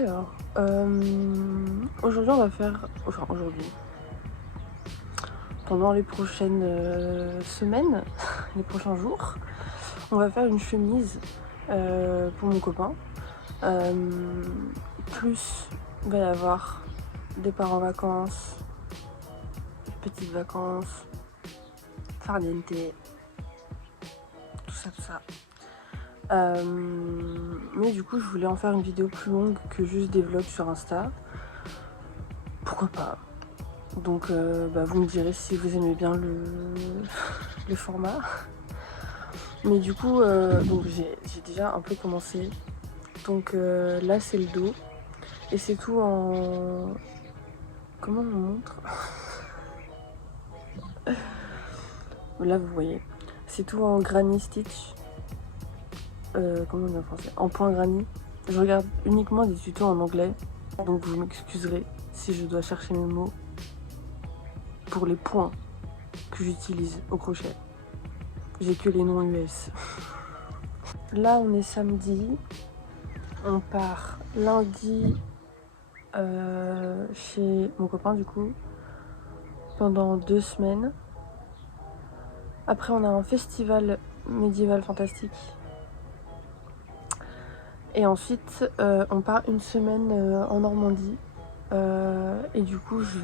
Alors, aujourd'hui on va faire... Enfin aujourd'hui, pendant les prochaines semaines, les prochains jours, on va faire une chemise pour mon copain. Plus il va y avoir départ en vacances, petites vacances, farniente, tout ça. Mais du coup je voulais en faire une vidéo plus longue que juste des vlogs sur Insta. Pourquoi pas? Donc vous me direz si vous aimez bien le format. Mais du coup donc j'ai déjà un peu commencé. Donc là c'est le dos. Et c'est tout en... Comment on montre? Là vous voyez. C'est tout en granny stitch. Comment on dit en français? En point granny. Je regarde uniquement des tutos en anglais. Donc vous m'excuserez si je dois chercher mes mots pour les points que j'utilise au crochet. J'ai que les noms US. Là on est samedi. On part lundi chez mon copain du coup. Pendant 2 semaines. Après on a un festival médiéval fantastique. Et ensuite on part une semaine en Normandie. Et du coup je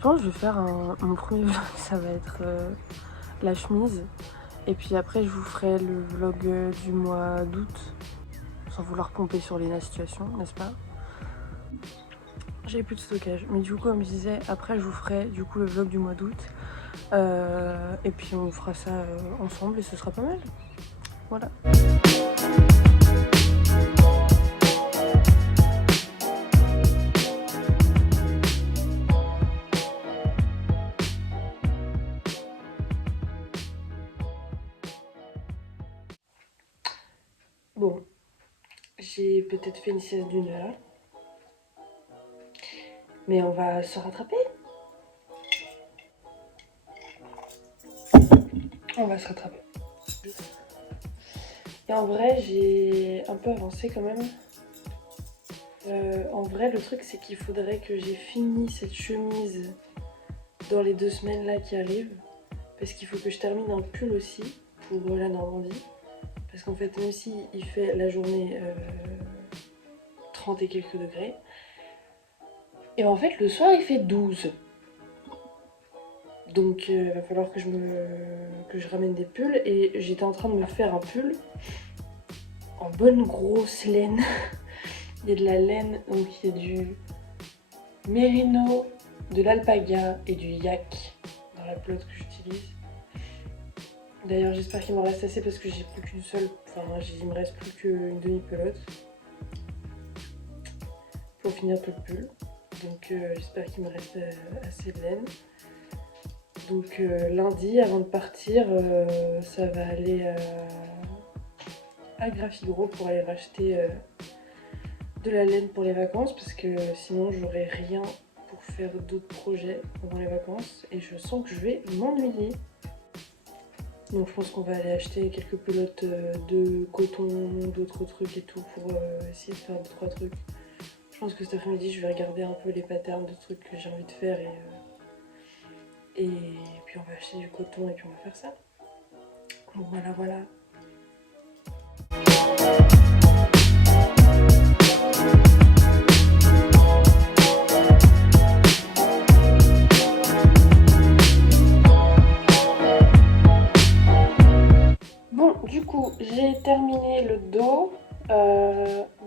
pense que je vais faire mon premier vlog, ça va être la chemise. Et puis après je vous ferai le vlog du mois d'août. Sans vouloir pomper sur les situations, n'est-ce pas? J'ai plus de stockage. Mais du coup comme je disais, après je vous ferai du coup le vlog du mois d'août. Et puis on fera ça ensemble et ce sera pas mal. Voilà. Bon, j'ai peut-être fait une sieste d'1 heure. Mais on va se rattraper. On va se rattraper. Et en vrai, j'ai un peu avancé quand même. En vrai, le truc, c'est qu'il faudrait que j'ai fini cette chemise dans les 2 semaines là qui arrivent. Parce qu'il faut que je termine un pull aussi pour la Normandie. Parce qu'en fait, même si il fait la journée 30 et quelques degrés, et en fait, le soir, il fait 12. Donc il va falloir que je ramène des pulls. Et j'étais en train de me faire un pull en bonne grosse laine. Il y a de la laine, donc il y a du mérino, de l'alpaga et du yak dans la pelote que j'utilise. D'ailleurs j'espère qu'il m'en reste assez parce que j'ai plus qu'une seule, il me reste plus qu'une demi-pelote pour finir tout le pull. Donc j'espère qu'il me reste assez de laine. Donc lundi avant de partir, ça va aller à Grafigro pour aller racheter de la laine pour les vacances parce que sinon j'aurai rien pour faire d'autres projets pendant les vacances et je sens que je vais m'ennuyer. Donc je pense qu'on va aller acheter quelques pelotes de coton, d'autres trucs et tout pour essayer de faire 2-3 trucs. Je pense que cet après-midi je vais regarder un peu les patterns de trucs que j'ai envie de faire et puis on va acheter du coton et puis on va faire ça. Donc voilà. Bon, du coup, j'ai terminé le dos.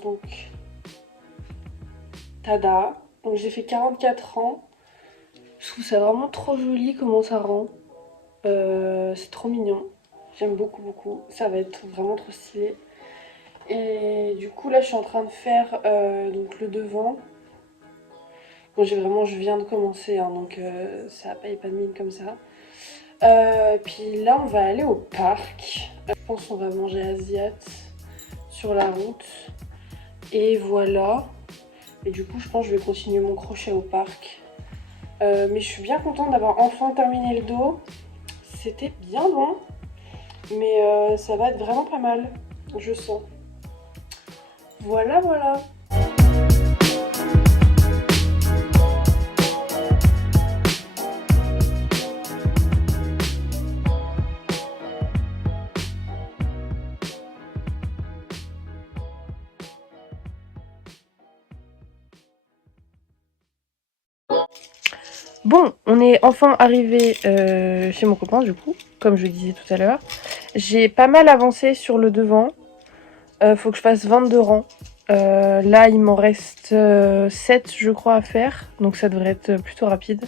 Donc, tada. Donc j'ai fait 44 ans. Je trouve ça vraiment trop joli comment ça rend. C'est trop mignon. J'aime beaucoup. Ça va être vraiment trop stylé. Et du coup là je suis en train de faire donc le devant. Bon je viens de commencer hein, donc ça n'a pas pas de mine comme ça. Puis là on va aller au parc. Je pense qu'on va manger asiat sur la route. Et voilà. Et du coup je pense que je vais continuer mon crochet au parc. Mais je suis bien contente d'avoir enfin terminé le dos. C'était bien long. Mais ça va être vraiment pas mal. Je sens. Voilà, voilà. Bon, on est enfin arrivé chez mon copain du coup, comme je disais tout à l'heure. J'ai pas mal avancé sur le devant. Faut que je fasse 22 rangs. Là, il m'en reste 7, je crois, à faire. Donc ça devrait être plutôt rapide.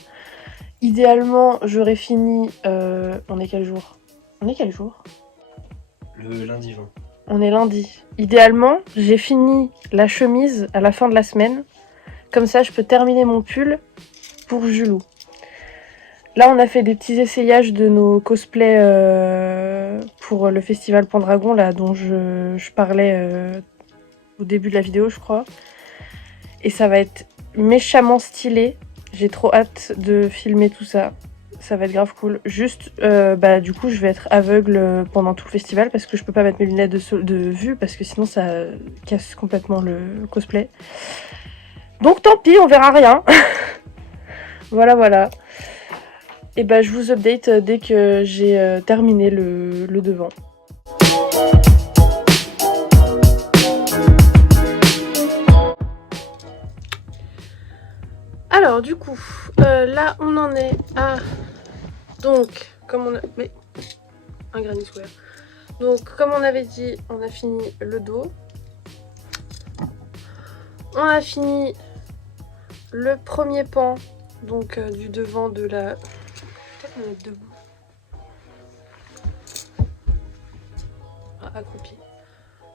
Idéalement, j'aurais fini... on est quel jour? On est quel jour? Le lundi 20. On est lundi. Idéalement, j'ai fini la chemise à la fin de la semaine. Comme ça, je peux terminer mon pull pour Julou. Là, on a fait des petits essayages de nos cosplays pour le festival Pendragon, là, dont je parlais au début de la vidéo, je crois. Et ça va être méchamment stylé. J'ai trop hâte de filmer tout ça. Ça va être grave cool. Juste, du coup, je vais être aveugle pendant tout le festival parce que je peux pas mettre mes lunettes de vue parce que sinon ça casse complètement le cosplay. Donc tant pis, on verra rien. Voilà, voilà. Et je vous update dès que j'ai terminé le devant. Alors du coup, là on en est à... Donc, comme on a... Mais... Un granny square. Donc, comme on avait dit, on a fini le dos. On a fini le premier pan, donc du devant de la... Peut-être me mettre debout. Accroupi.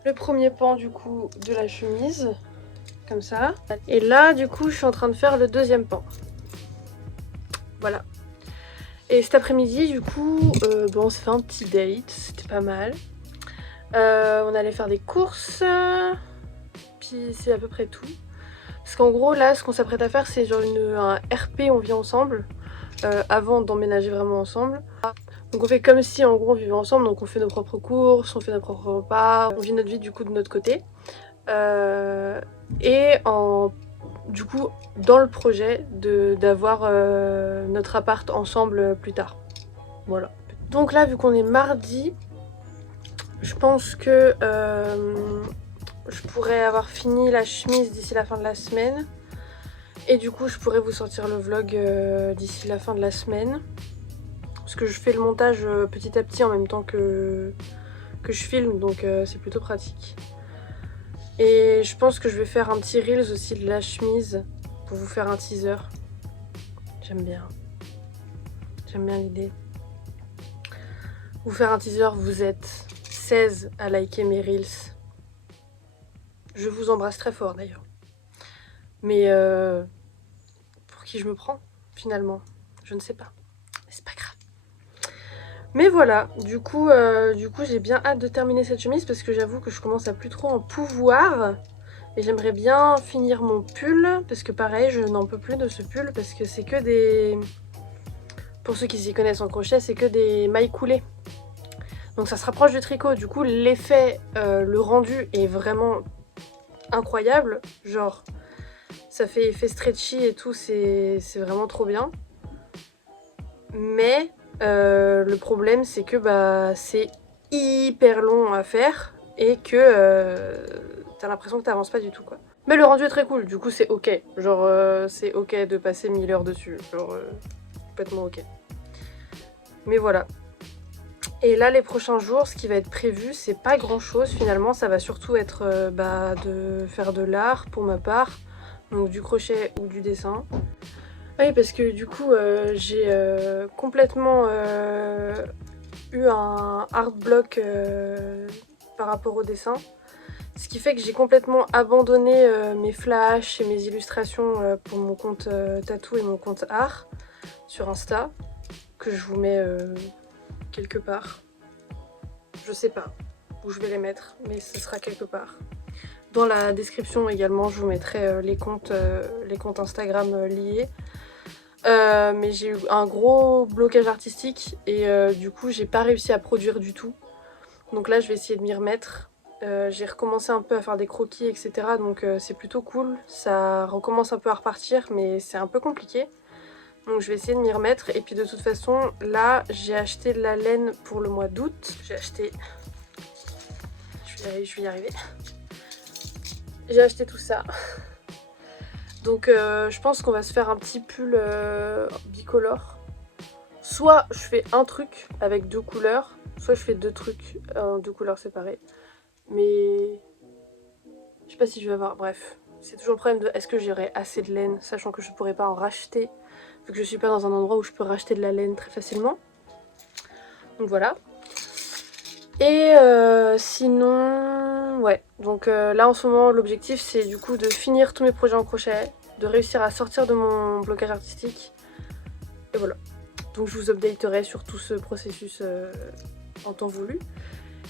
Le premier pan du coup de la chemise, comme ça. Et là du coup je suis en train de faire le deuxième pan. Voilà. Et cet après-midi du coup, on s'est fait un petit date, c'était pas mal. On allait faire des courses, puis c'est à peu près tout. Parce qu'en gros là ce qu'on s'apprête à faire c'est genre un RP, on vit ensemble, avant d'emménager vraiment ensemble. Donc on fait comme si en gros on vivait ensemble, donc on fait nos propres courses, on fait nos propres repas, on vit notre vie du coup de notre côté. Du coup dans le projet d'avoir notre appart ensemble plus tard. Voilà. Donc là vu qu'on est mardi, je pense que je pourrais avoir fini la chemise d'ici la fin de la semaine. Et du coup je pourrais vous sortir le vlog d'ici la fin de la semaine. Parce que je fais le montage petit à petit en même temps que je filme, donc c'est plutôt pratique. Et je pense que je vais faire un petit reels aussi de la chemise pour vous faire un teaser. J'aime bien l'idée. Vous faire un teaser, vous êtes 16 à liker mes reels. Je vous embrasse très fort d'ailleurs. Mais pour qui je me prends finalement, je ne sais pas. C'est pas grave. Mais voilà, du coup j'ai bien hâte de terminer cette chemise parce que j'avoue que je commence à plus trop en pouvoir. Et j'aimerais bien finir mon pull parce que pareil, je n'en peux plus de ce pull parce que c'est que des... Pour ceux qui s'y connaissent en crochet, c'est que des mailles coulées. Donc ça se rapproche du tricot, du coup l'effet, le rendu est vraiment incroyable. Genre, ça fait effet stretchy et tout, c'est vraiment trop bien. Mais... le problème c'est que c'est hyper long à faire et que t'as l'impression que t'avances pas du tout quoi. Mais le rendu est très cool, du coup c'est ok. Genre c'est ok de passer 1000 heures dessus, genre complètement ok. Mais voilà. Et là les prochains jours, ce qui va être prévu, c'est pas grand chose finalement, ça va surtout être de faire de l'art pour ma part, donc du crochet ou du dessin. Oui, parce que du coup, j'ai complètement eu un art block par rapport au dessin. Ce qui fait que j'ai complètement abandonné mes flashs et mes illustrations pour mon compte tatou et mon compte art sur Insta, que je vous mets quelque part. Je sais pas où je vais les mettre, mais ce sera quelque part. Dans la description également, je vous mettrai les comptes Instagram liés. Mais j'ai eu un gros blocage artistique et du coup j'ai pas réussi à produire du tout. Donc là je vais essayer de m'y remettre J'ai recommencé un peu à faire des croquis, etc. Donc c'est plutôt cool. Ça recommence un peu à repartir, mais c'est un peu compliqué. Donc je vais essayer de m'y remettre. Et puis de toute façon, là, j'ai acheté de la laine pour le mois d'août. J'ai acheté... Je vais y arriver. J'ai acheté tout ça. Donc je pense qu'on va se faire un petit pull bicolore. Soit je fais un truc avec 2 couleurs, soit je fais 2 trucs en 2 couleurs séparées. Mais je sais pas si je vais avoir... Bref, c'est toujours le problème de est-ce que j'aurai assez de laine, sachant que je pourrais pas en racheter, vu que je suis pas dans un endroit où je peux racheter de la laine très facilement. Donc voilà. Et sinon, ouais. Donc là en ce moment, l'objectif c'est du coup de finir tous mes projets en crochet, de réussir à sortir de mon blocage artistique. Et voilà. Donc je vous updaterai sur tout ce processus en temps voulu.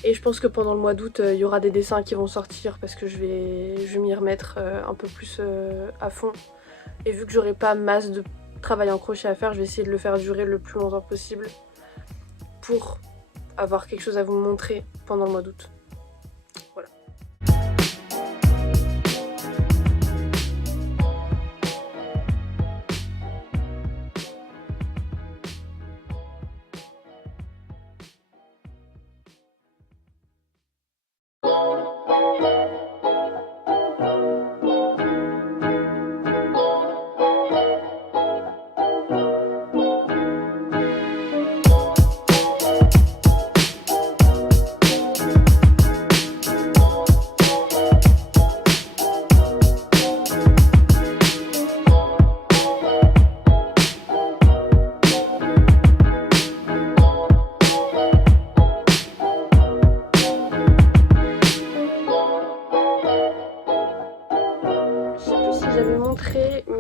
Et je pense que pendant le mois d'août, il y aura des dessins qui vont sortir parce que je vais m'y remettre un peu plus à fond. Et vu que j'aurai pas masse de travail en crochet à faire, je vais essayer de le faire durer le plus longtemps possible pour avoir quelque chose à vous montrer pendant le mois d'août. Voilà.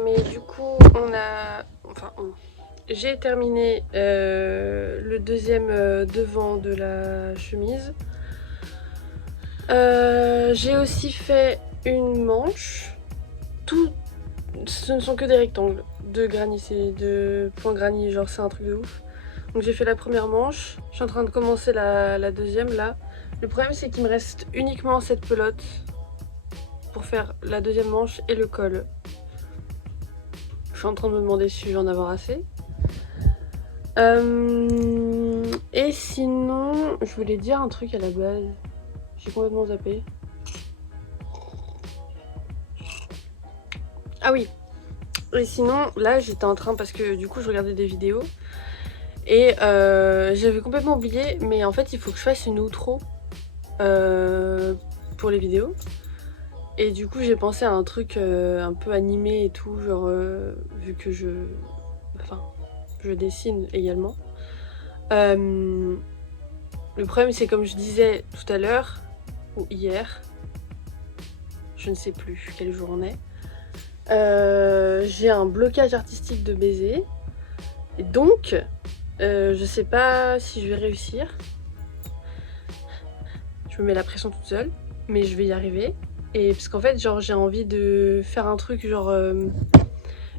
Mais du coup j'ai terminé le deuxième devant de la chemise. J'ai aussi fait une manche. Ce ne sont que des rectangles de granit, c'est de points granit, genre c'est un truc de ouf. Donc j'ai fait la première manche, je suis en train de commencer la deuxième là. Le problème c'est qu'il me reste uniquement cette pelote pour faire la deuxième manche et le col. Je suis en train de me demander si je vais en avoir assez. Et sinon, je voulais dire un truc à la base. J'ai complètement zappé. Ah oui. Et sinon, là j'étais en train, parce que du coup je regardais des vidéos. Et j'avais complètement oublié, mais en fait il faut que je fasse une outro pour les vidéos. Et du coup j'ai pensé à un truc un peu animé et tout, genre vu que je dessine également. Le problème c'est comme je disais tout à l'heure, ou hier, je ne sais plus quel jour on est, j'ai un blocage artistique de baiser. Et donc, je sais pas si je vais réussir. Je me mets la pression toute seule, mais je vais y arriver. Et parce qu'en fait, genre, j'ai envie de faire un truc, genre...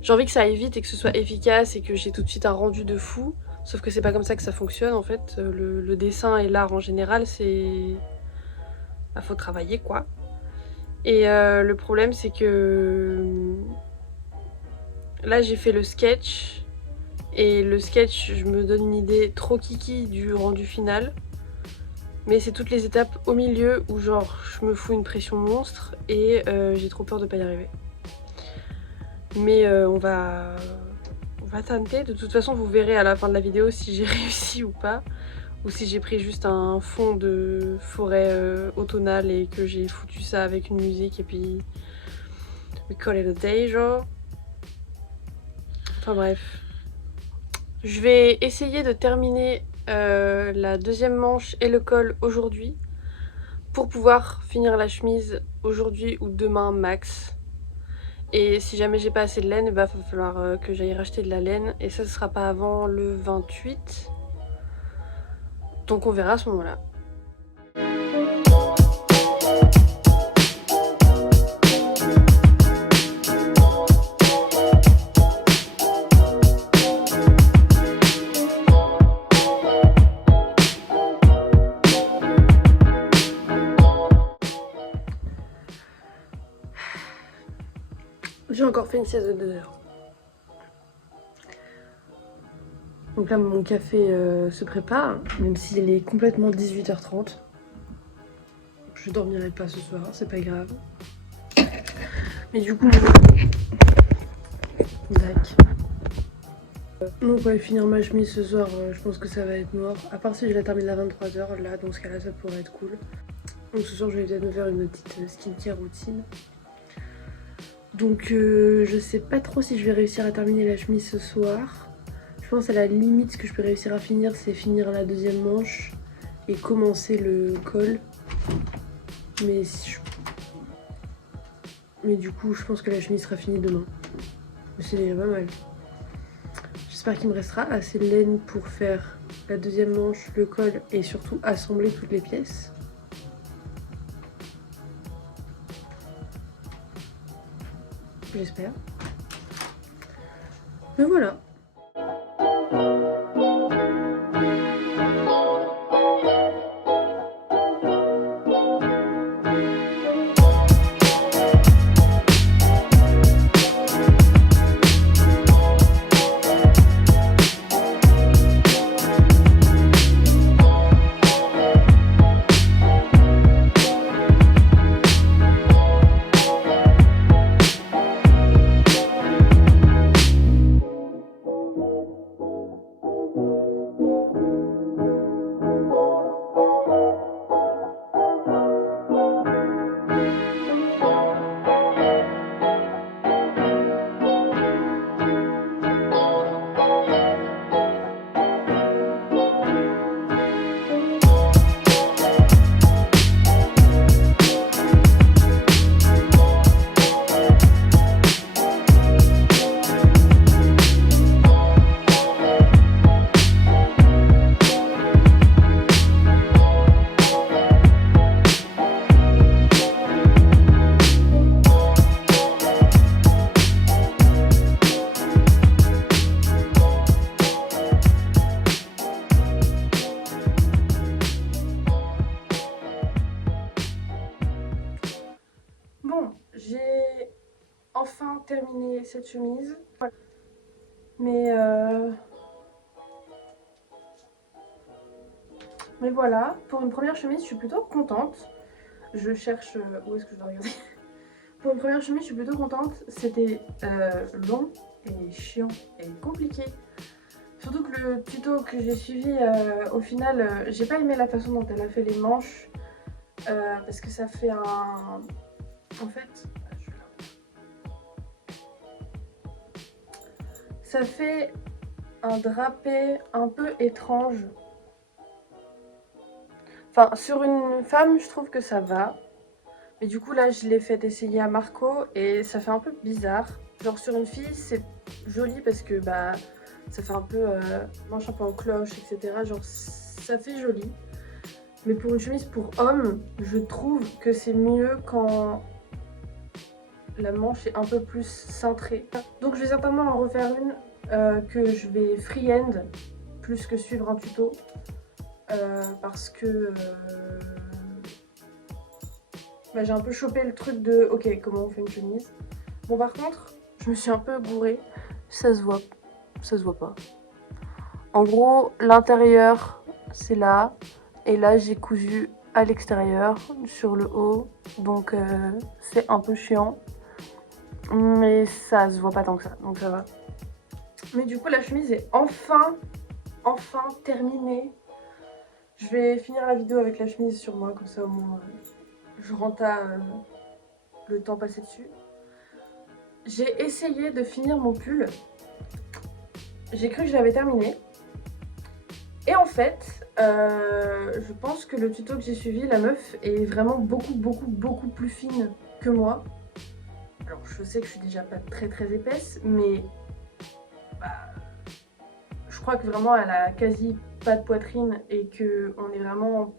j'ai envie que ça aille vite et que ce soit efficace et que j'ai tout de suite un rendu de fou. Sauf que c'est pas comme ça que ça fonctionne, en fait. Le dessin et l'art en général, c'est... Bah, faut travailler, quoi. Et le problème, c'est que... Là, j'ai fait le sketch. Et le sketch, je me donne une idée trop kiki du rendu final. Mais c'est toutes les étapes au milieu où genre je me fous une pression monstre et j'ai trop peur de pas y arriver. Mais on va tenter. De toute façon vous verrez à la fin de la vidéo si j'ai réussi ou pas. Ou si j'ai pris juste un fond de forêt automnale et que j'ai foutu ça avec une musique et puis we call it a day genre. Enfin bref. Je vais essayer de terminer la deuxième manche et le col aujourd'hui pour pouvoir finir la chemise aujourd'hui ou demain max. Et si jamais j'ai pas assez de laine, il va falloir que j'aille racheter de la laine et ça, ce sera pas avant le 28. Donc on verra à ce moment-là. J'ai encore fait une sieste de 2 heures. Donc là mon café se prépare, même s'il est complètement 18h30. Je dormirai pas ce soir, c'est pas grave. Mais du coup... Dac. Donc ouais, finir ma chemise ce soir, je pense que ça va être mort. À part si je la termine à 23h, là dans ce cas là ça pourrait être cool. Donc ce soir je vais peut-être me faire une petite skincare routine. Donc je sais pas trop si je vais réussir à terminer la chemise ce soir. Je pense à la limite ce que je peux réussir à finir, c'est finir la deuxième manche et commencer le col. Mais du coup je pense que la chemise sera finie demain. C'est déjà pas mal. J'espère qu'il me restera assez de laine pour faire la deuxième manche, le col et surtout assembler toutes les pièces. J'espère. Mais voilà. Bon, j'ai enfin terminé cette chemise. Mais voilà, pour une première chemise, je suis plutôt contente. Je cherche... où est-ce que je dois regarder? Pour une première chemise, je suis plutôt contente. C'était long et chiant et compliqué. Surtout que le tuto que j'ai suivi, au final, j'ai pas aimé la façon dont elle a fait les manches. Parce que ça fait un... En fait... Ça fait un drapé un peu étrange. Enfin, sur une femme, je trouve que ça va. Mais du coup, là, je l'ai fait essayer à Marco et ça fait un peu bizarre. Genre, sur une fille, c'est joli parce que bah, ça fait un peu manche un peu en cloche, etc. Genre, ça fait joli. Mais pour une chemise pour homme, je trouve que c'est mieux quand la manche est un peu plus cintrée. Donc, je vais certainement en refaire une que je vais freehand plus que suivre un tuto. Parce que bah, j'ai un peu chopé le truc de ok, comment on fait une chemise. Bon, par contre, je me suis un peu gourée. Ça se voit pas. En gros, l'intérieur c'est là, et là j'ai cousu à l'extérieur sur le haut, donc c'est un peu chiant, mais ça se voit pas tant que ça, donc ça va. Mais du coup, la chemise est enfin terminée. Je vais finir la vidéo avec la chemise sur moi, comme ça au moins je rentre le temps passé dessus. J'ai essayé de finir mon pull. J'ai cru que je l'avais terminé. Et en fait, je pense que le tuto que j'ai suivi, la meuf est vraiment beaucoup plus fine que moi. Alors je sais que je suis déjà pas très épaisse, mais bah, je crois que vraiment elle a quasi pas de poitrine et que on est vraiment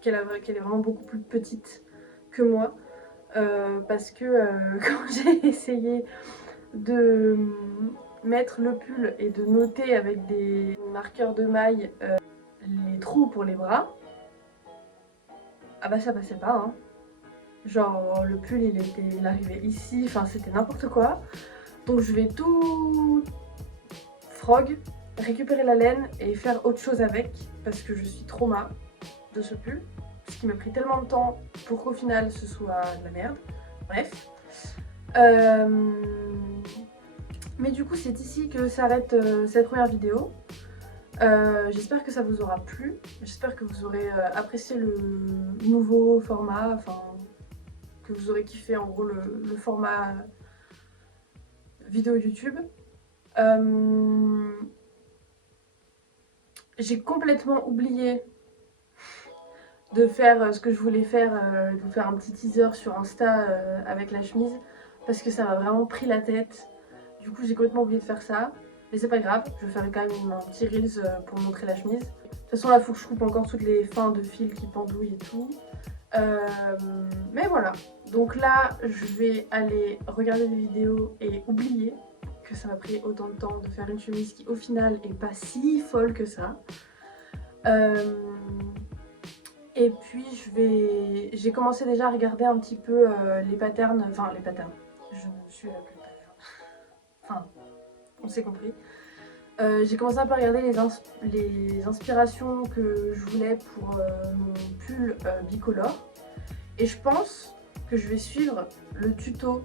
qu'elle est vraiment beaucoup plus petite que moi. Parce que quand j'ai essayé de mettre le pull et de noter avec des marqueurs de maille les trous pour les bras, ah bah ça passait pas hein. Genre le pull il arrivait ici, enfin c'était n'importe quoi. Donc je vais tout frog, récupérer la laine et faire autre chose avec parce que je suis trauma de ce pull. Ce qui m'a pris tellement de temps pour qu'au final ce soit de la merde. Bref. Mais du coup c'est ici que s'arrête cette première vidéo. J'espère que ça vous aura plu. J'espère que vous aurez apprécié le nouveau format, enfin que vous aurez kiffé en gros le format vidéo YouTube. J'ai complètement oublié de faire ce que je voulais faire, de vous faire un petit teaser sur Insta avec la chemise parce que ça m'a vraiment pris la tête. Du coup j'ai complètement oublié de faire ça, mais c'est pas grave, je vais faire quand même un petit reels pour montrer la chemise. De toute façon là faut que je coupe encore toutes les fins de fil qui pendouillent et tout. Mais voilà, donc là je vais aller regarder des vidéos et oublier que ça m'a pris autant de temps de faire une chemise qui au final est pas si folle que ça. Et puis j'ai commencé déjà à regarder un petit peu les patterns, enfin les patterns, je ne suis plus pattern, enfin on s'est compris. J'ai commencé un peu à regarder les inspirations que je voulais pour mon pull bicolore. Et je pense que je vais suivre le tuto.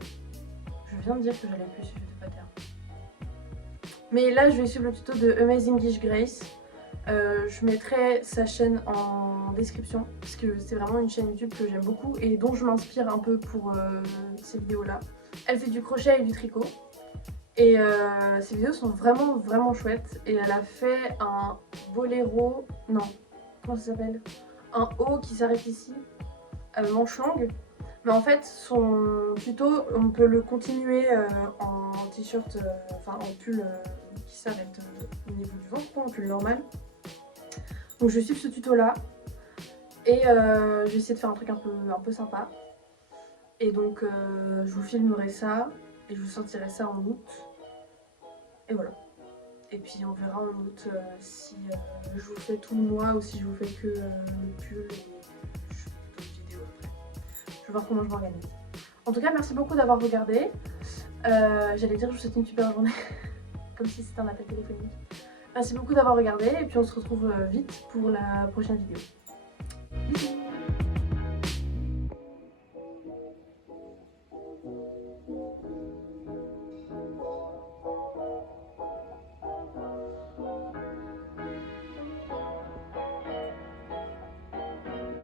Je viens de dire que j'allais plus suivre des patterns. Mais là, je vais suivre le tuto de Amazingish Grace. Je mettrai sa chaîne en description parce que c'est vraiment une chaîne YouTube que j'aime beaucoup et dont je m'inspire un peu pour ces vidéos-là. Elle fait du crochet et du tricot. Et ces vidéos sont vraiment chouettes. Et elle a fait un boléro, non, comment ça s'appelle, un haut qui s'arrête ici, manche longue. Mais en fait son tuto on peut le continuer en t-shirt, enfin en pull qui s'arrête au niveau du ventre, en pull normal. Donc je vais suivre ce tuto là. Et je vais essayer de faire un truc un peu sympa. Et donc je vous filmerai ça. Et je vous sortirai ça en août. Et voilà. Et puis on verra en août si je vous fais tout le mois ou si je vous fais que le pull et je fais d'autres vidéos après. Je vais voir comment je m'organise. En tout cas, merci beaucoup d'avoir regardé. J'allais dire je vous souhaite une super journée. Comme si c'était un appel téléphonique. Merci beaucoup d'avoir regardé et puis on se retrouve vite pour la prochaine vidéo. Bisous.